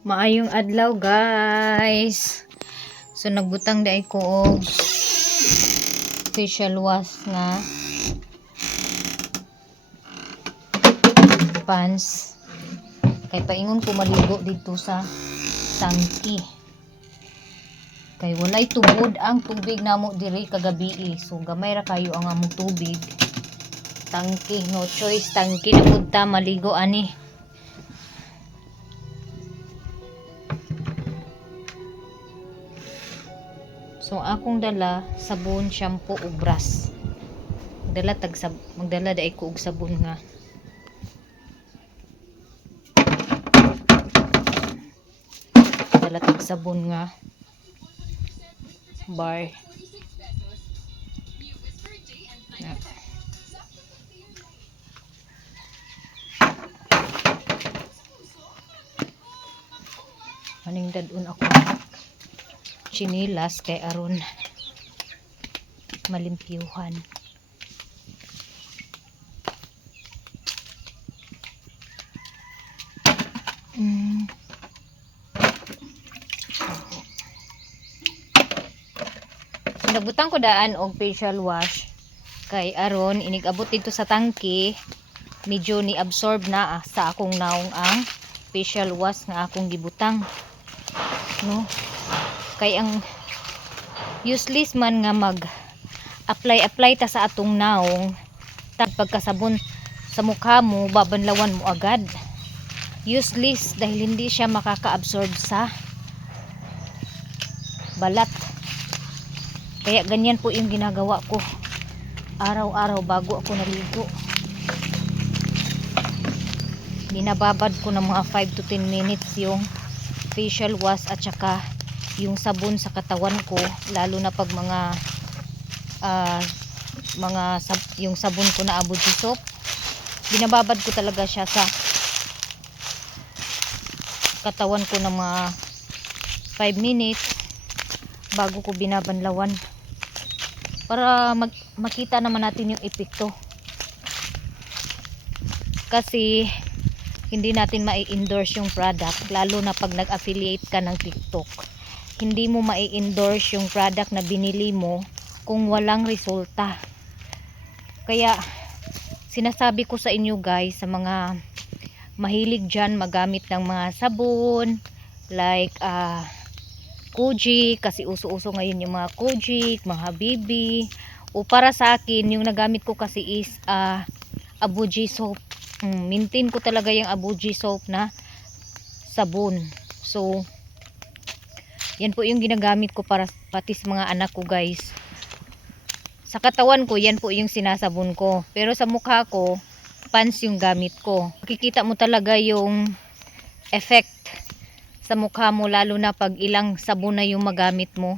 Maayong adlaw guys. So nagbutang dai ko og facial wash nga pants. Kay paingon ko maligo dito sa tangki. Kay walay tubod ang tubig namo diri kagabi. So gamay ra kayo ang among tubig. Tangki, no choice, tangki na pud ta maligo ani. So akong dala sabon, shampoo ug brush. Magdala dai ko og sabon nga. Dala tag sabon nga bar. Na. Maning dadun ako chinilas kay aron malimpyuhan. So, nagbutang ko daan og facial wash kay aron inigabot dito sa tangki, medyo ni absorb na sa akong naong ang facial wash nga akong gibutang, no? Kay ang useless man nga mag apply ta sa atong naong, tag pagkasabon sa mukha mo babanlawan mo agad. Useless dahil hindi siya makaka-absorb sa balat. Kaya ganyan po yung ginagawa ko araw-araw bago ako naligo. Binababad ko ng mga 5 to 10 minutes yung facial wash at saka yung sabon sa katawan ko, lalo na pag yung sabon ko na Abuji soap, binababad ko talaga siya sa katawan ko ng mga 5 minutes bago ko binabanlawan para makita naman natin yung epekto, kasi hindi natin mai-endorse yung product, lalo na pag nag-affiliate ka ng TikTok. Hindi mo mai-endorse yung product na binili mo kung walang resulta. Kaya sinasabi ko sa inyo guys, sa mga mahilig dyan magamit ng mga sabon like Kojic, kasi uso-uso ngayon yung mga Kojic, mga Bibi, o para sa akin yung nagamit ko kasi is Abuji soap. Maintain ko talaga yung Abuji soap na sabon. So yan po yung ginagamit ko para pati sa mga anak ko guys. Sa katawan ko yan po yung sinasabon ko, pero sa mukha ko pants yung gamit ko. Makikita mo talaga yung effect sa mukha mo, lalo na pag ilang sabon na yung magamit mo.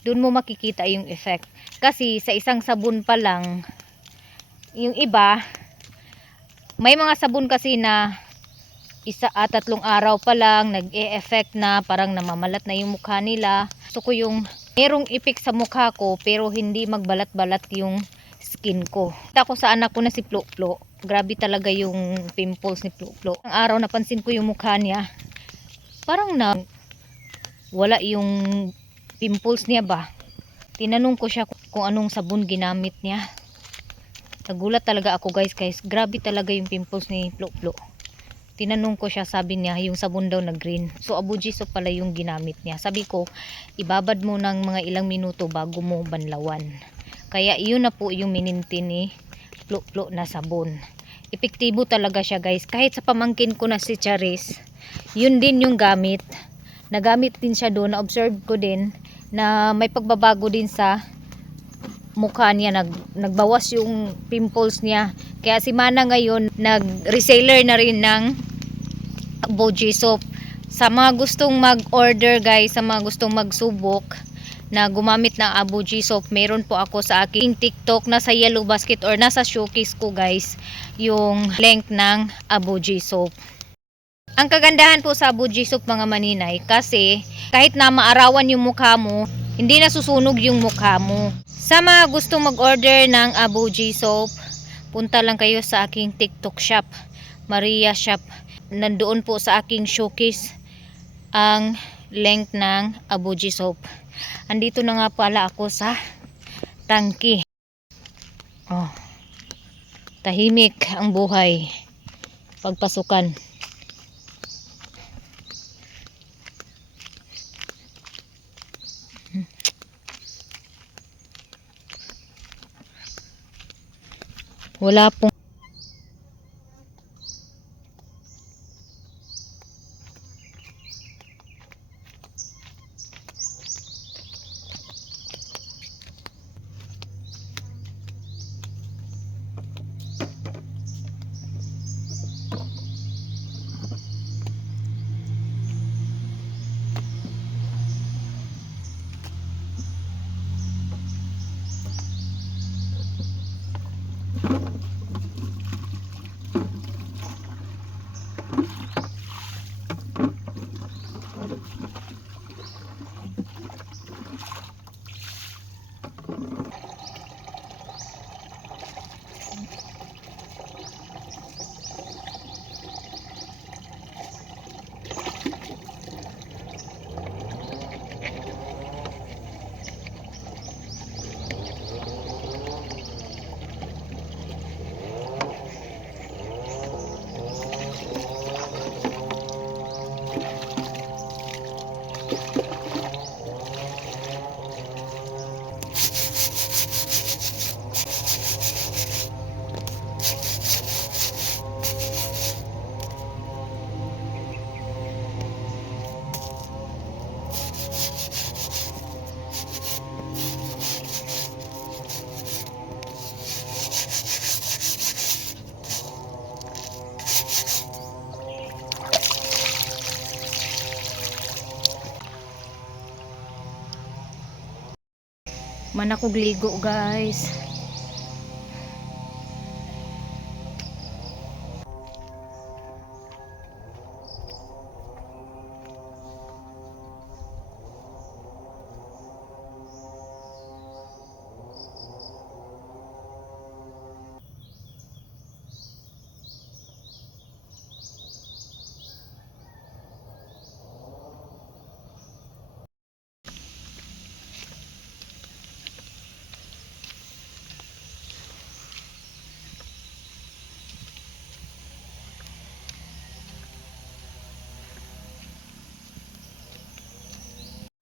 Doon mo makikita yung effect, kasi sa isang sabon pa lang, yung iba may mga sabon kasi na 3 araw pa lang nag-e-effect na, parang namamalat na yung mukha nila. So ko yung merong effect sa mukha ko pero hindi magbalat-balat yung skin ko. Kita ko sa anak ko na si Plo-Plo, grabe talaga yung pimples ni Plo-Plo. Ang araw napansin ko yung mukha niya, parang na wala yung pimples niya ba. Tinanong ko siya kung anong sabon ginamit niya. Nagulat talaga ako guys, grabe talaga yung pimples ni Plo-Plo. Tinanong ko siya, sabi niya yung sabon daw na green. So Abuji soap pala yung ginamit niya. Sabi ko, ibabad mo ng mga ilang minuto bago mo banlawan. Kaya yun na po yung minintin ni Plo-Plo na sabon. Epektibo talaga siya guys. Kahit sa pamangkin ko na si Charis, yun din yung gamit. Nagamit din siya doon. Na-observe ko din na may pagbabago din sa mukha niya, nagbawas yung pimples niya. Kaya si Mana ngayon nag-reseller na rin ng Abuji soap. Sa mga gustong mag-order guys, sa mga gustong magsubok na gumamit ng Abuji soap, meron po ako sa aking TikTok, nasa yellow basket or nasa showcase ko guys, yung link ng Abuji soap. Ang kagandahan po sa Abuji soap mga maninay, kasi kahit na maarawan yung mukha mo, hindi nasusunog yung mukha mo. Sa mga gustong mag-order ng Abuji soap, punta lang kayo sa aking TikTok shop, Maria Shop. Nandoon po sa aking showcase ang length ng Abuji soap. Andito na nga pala ako sa tangke. Oh, tahimik ang buhay pagpasukan. Wala pong manakog ligo guys.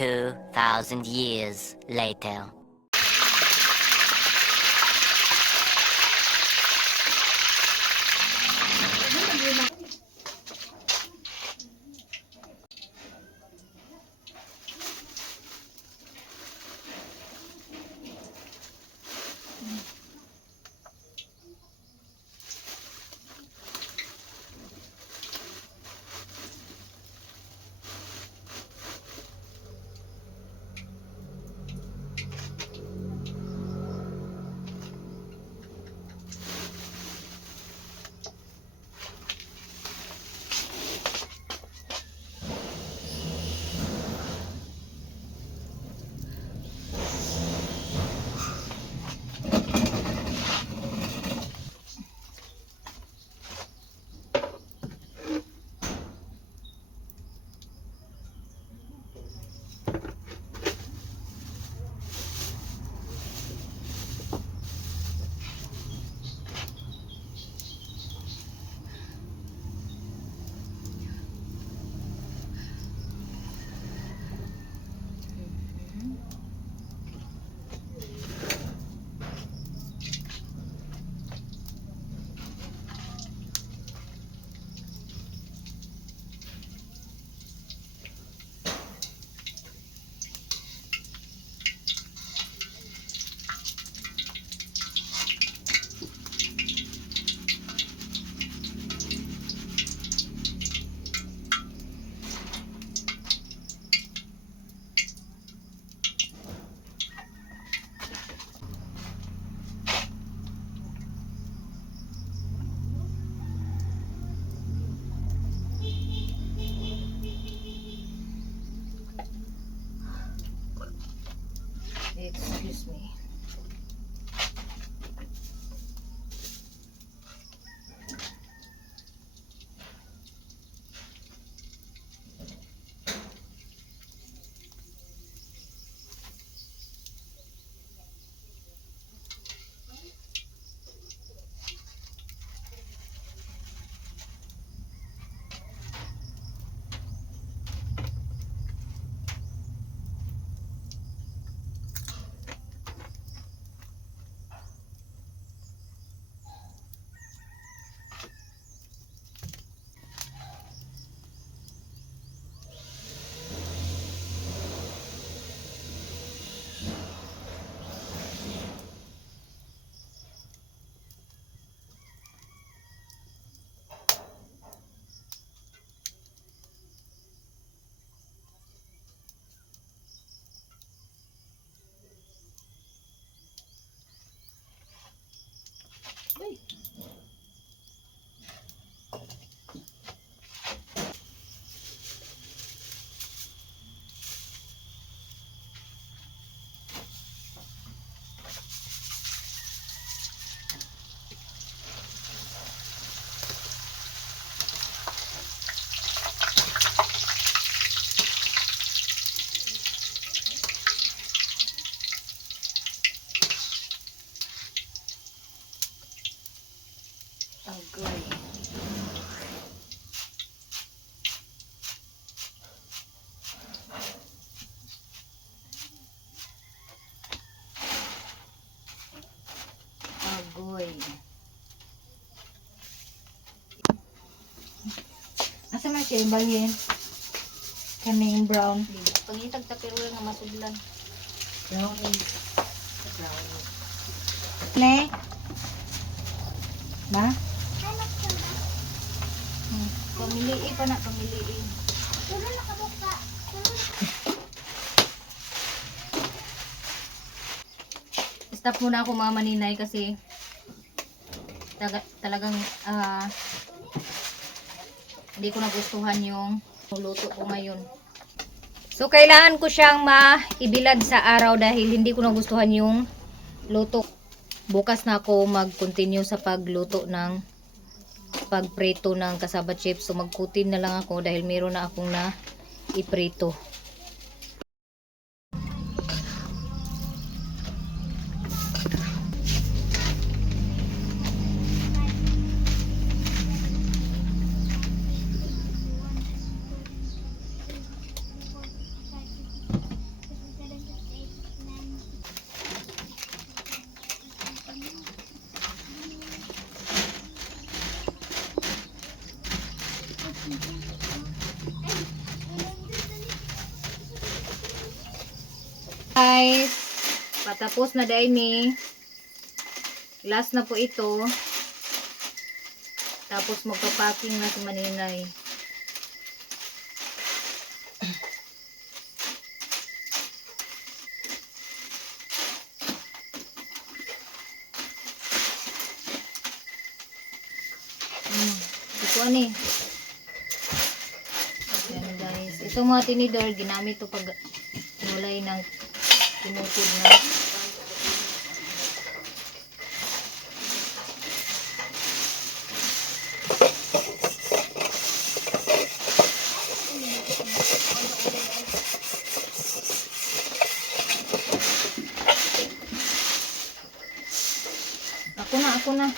Two thousand years later. man siya ibalhin. Kaning brown. Pangitag tapiro nga masudlan. Brownies. Brownies. Ne? Ba? Pamiliin pa na, pamiliin. Stop muna ako mga maninay kasi talagang hindi ko nagustuhan yung luto ko ngayon. So kailangan ko siyang maibilad sa araw dahil hindi ko nagustuhan yung luto. Bukas na ako mag-continue sa pagluto ng pagprito ng cassava chips. So magkutin na lang ako dahil meron na akong na iprito. Guys, patapos na dahil ni. Last na po ito. Tapos magpa-packing na si Maninay. Ito ani. Yan guys. Ito mga tinidor, ginamit to pag mulay ng tinutid na. Ako na.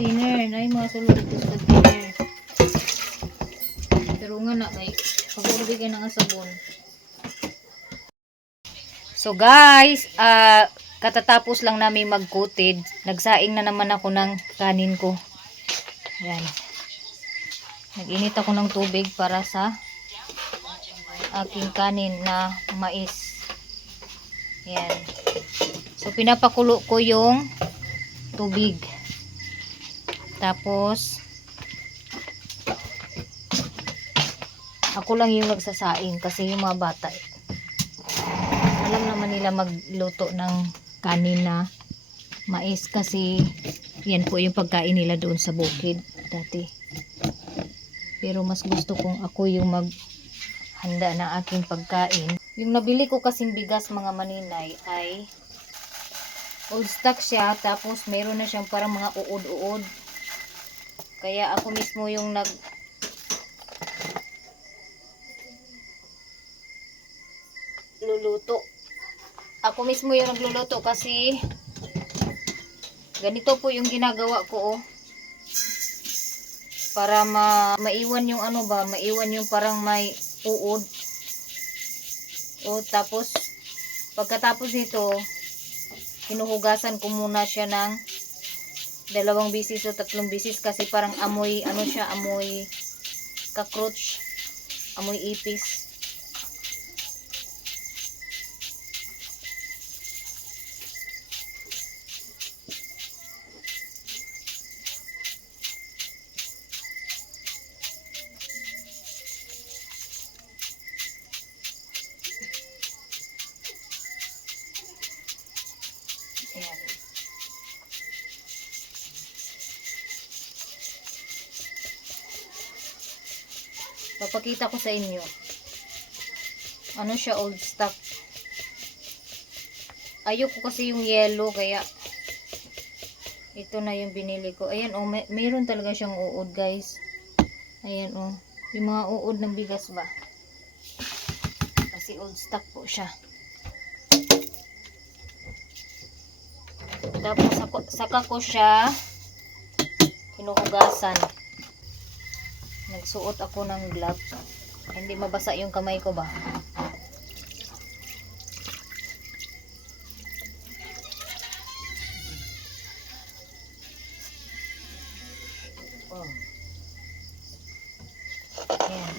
Container, na yung mga sulod ito sa container. Pero nga na, kay pag-ubigay na nga sabon. So guys, katatapos lang namin magkutid. Nagsaing na naman ako ng kanin ko. Yan. Nag-init ako ng tubig para sa aking kanin na mais. Yan. So pinapakulo ko yung tubig. Tapos ako lang yung nagsasaing kasi yung mga bata alam naman nila magluto ng kanin na mais kasi yan po yung pagkain nila doon sa bukid dati. Pero mas gusto kong ako yung maghanda ng aking pagkain. Yung nabili ko kasing bigas mga maninay ay old stock siya, tapos meron na siyang parang mga uod-uod. Kaya ako mismo yung nagluluto. Ako mismo yung nagluluto kasi ganito po yung ginagawa ko, oh. Para maiwan yung ano ba, maiwan yung parang may uod. O tapos pagkatapos nito, hinuhugasan ko muna siya ng 2 bisis o 3 bisis kasi parang amoy ano siya, amoy cockroach, amoy ipis. Ayan. Papakita ko sa inyo. Ano siya, old stock. Ayoko kasi yung yellow kaya ito na yung binili ko. Ayan oh, mayroon talaga siyang uod guys. Ayan oh, yung mga uod ng bigas ba. Kasi old stock po siya. Tapos saka ko siya hinuhugasan. Nagsuot ako ng gloves. Hindi mabasa yung kamay ko ba? Ayan.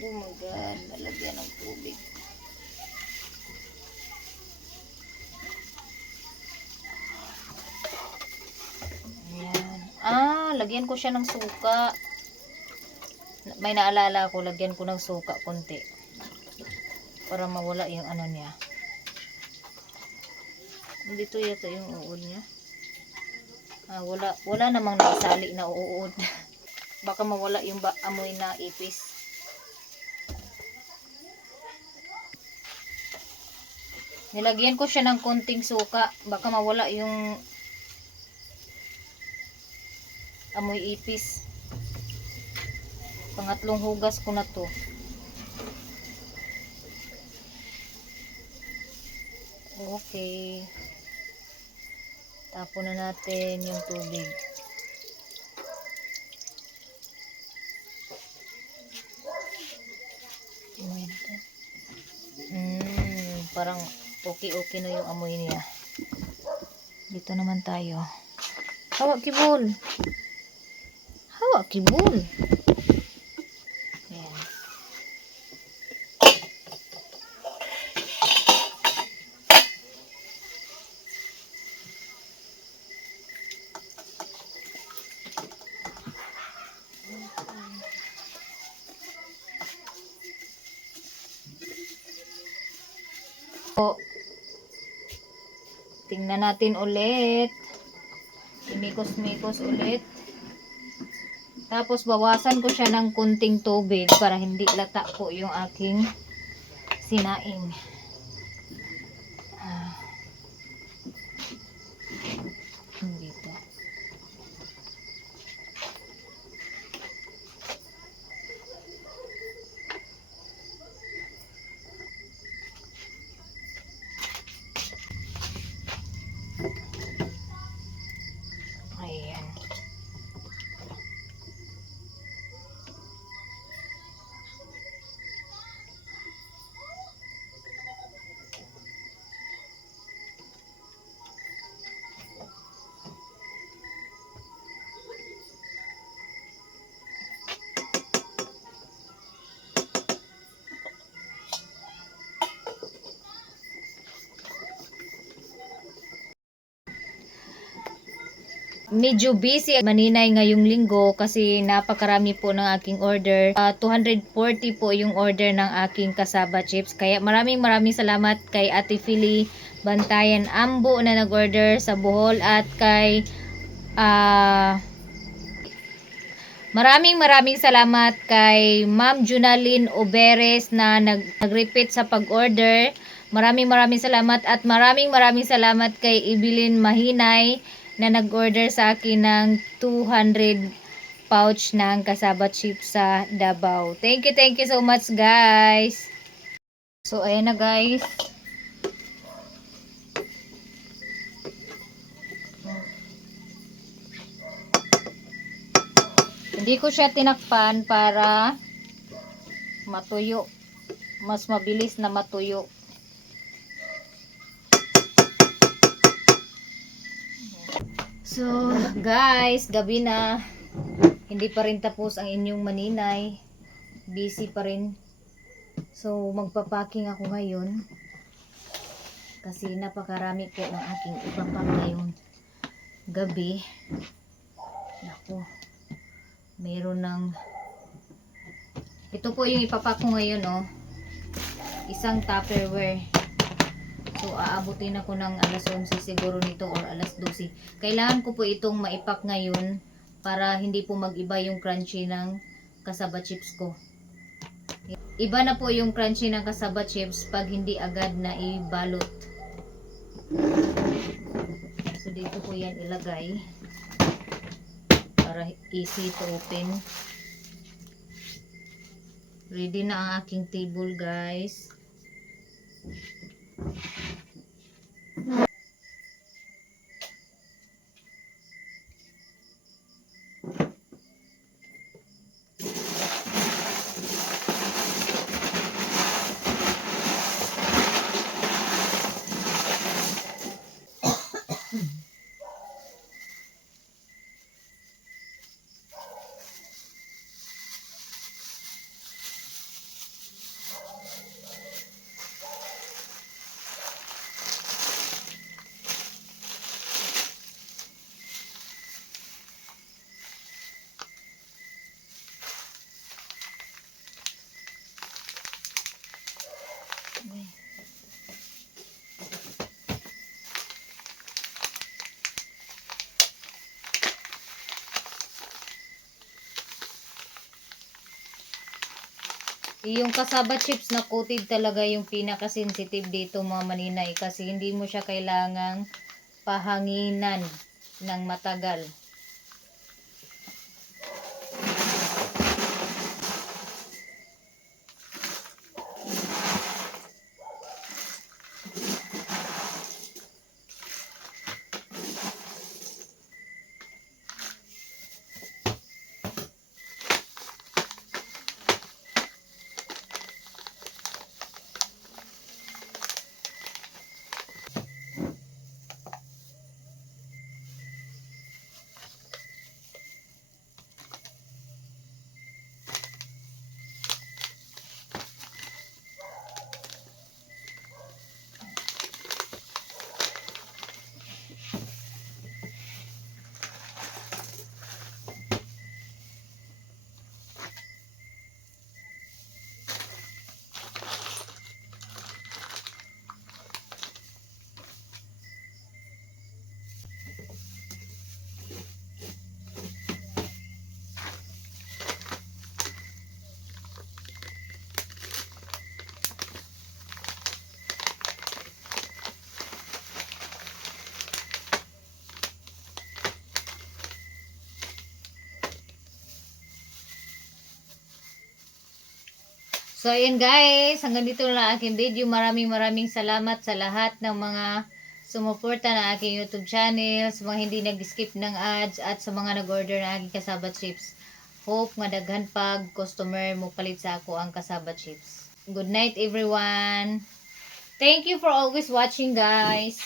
Oh my God, nalagyan ng tubig. Ayan. Lagyan ko siya ng suka. May naalala ko, lagyan ko ng suka konti. Para mawala yung ano niya. Dito yata yung uod niya. Wala namang naisali na uod. Baka mawala yung amoy na ipis. Nilagyan ko siya ng konting suka. Baka mawala yung amoy ipis. Pangatlong hugas ko na to. Okay. Tapon na natin yung tubig. Parang okay na yung amoy niya. Dito naman tayo. Hawak kibol. Hawak kibol. Ayan. Tingnan natin ulit. Imikos-mikos ulit. Tapos bawasan ko siya ng kunting tubig para hindi lata po yung aking sinaing. Dito. Ayan. Medyo busy maninay ngayong linggo kasi napakarami po ng aking order. 240 po yung order ng aking kasaba chips. Kaya maraming salamat kay Ate Philly Bantayan Ambo na nag-order sa Bohol at kay maraming salamat kay Ma'am Junalyn Oberes na nag-repeat sa pag-order. Maraming salamat at maraming salamat kay Evelyn Mahinay na nag-order sa akin ng 200 pouch ng kasaba chips sa Davao. Thank you so much guys. So ayan na guys. Hindi ko siya tinakpan para matuyo. Mas mabilis na matuyo. So, guys, gabi na. Hindi pa rin tapos ang inyong maninay. Busy pa rin. So, magpapacking ako ngayon. Kasi napakarami po ng aking ipapack ngayong gabi. Naku. Meron ng... Ito po yung ipapack ko ngayon, oh. Isang Tupperware. So, aabutin ako ng alas 11 siguro nito or alas 12. Kailangan ko po itong maipak ngayon para hindi po mag-iba yung crunchy ng kasaba chips ko. Iba na po yung crunchy ng kasaba chips pag hindi agad na ibalot. So, dito po yan ilagay para easy to open. Ready na ang aking table, guys. Yung cassava chips na coated talaga yung pinaka-sensitive dito mga maninay kasi hindi mo siya kailangang pahanginan ng matagal. So, ayan guys. Hanggang dito na aking video. Maraming salamat sa lahat ng mga sumuporta na aking YouTube channel, sa mga hindi nag-skip ng ads, at sa mga nag-order na aking cassava chips. Hope nga daghan pag customer mo palit sa ako ang cassava chips. Good night everyone. Thank you for always watching guys.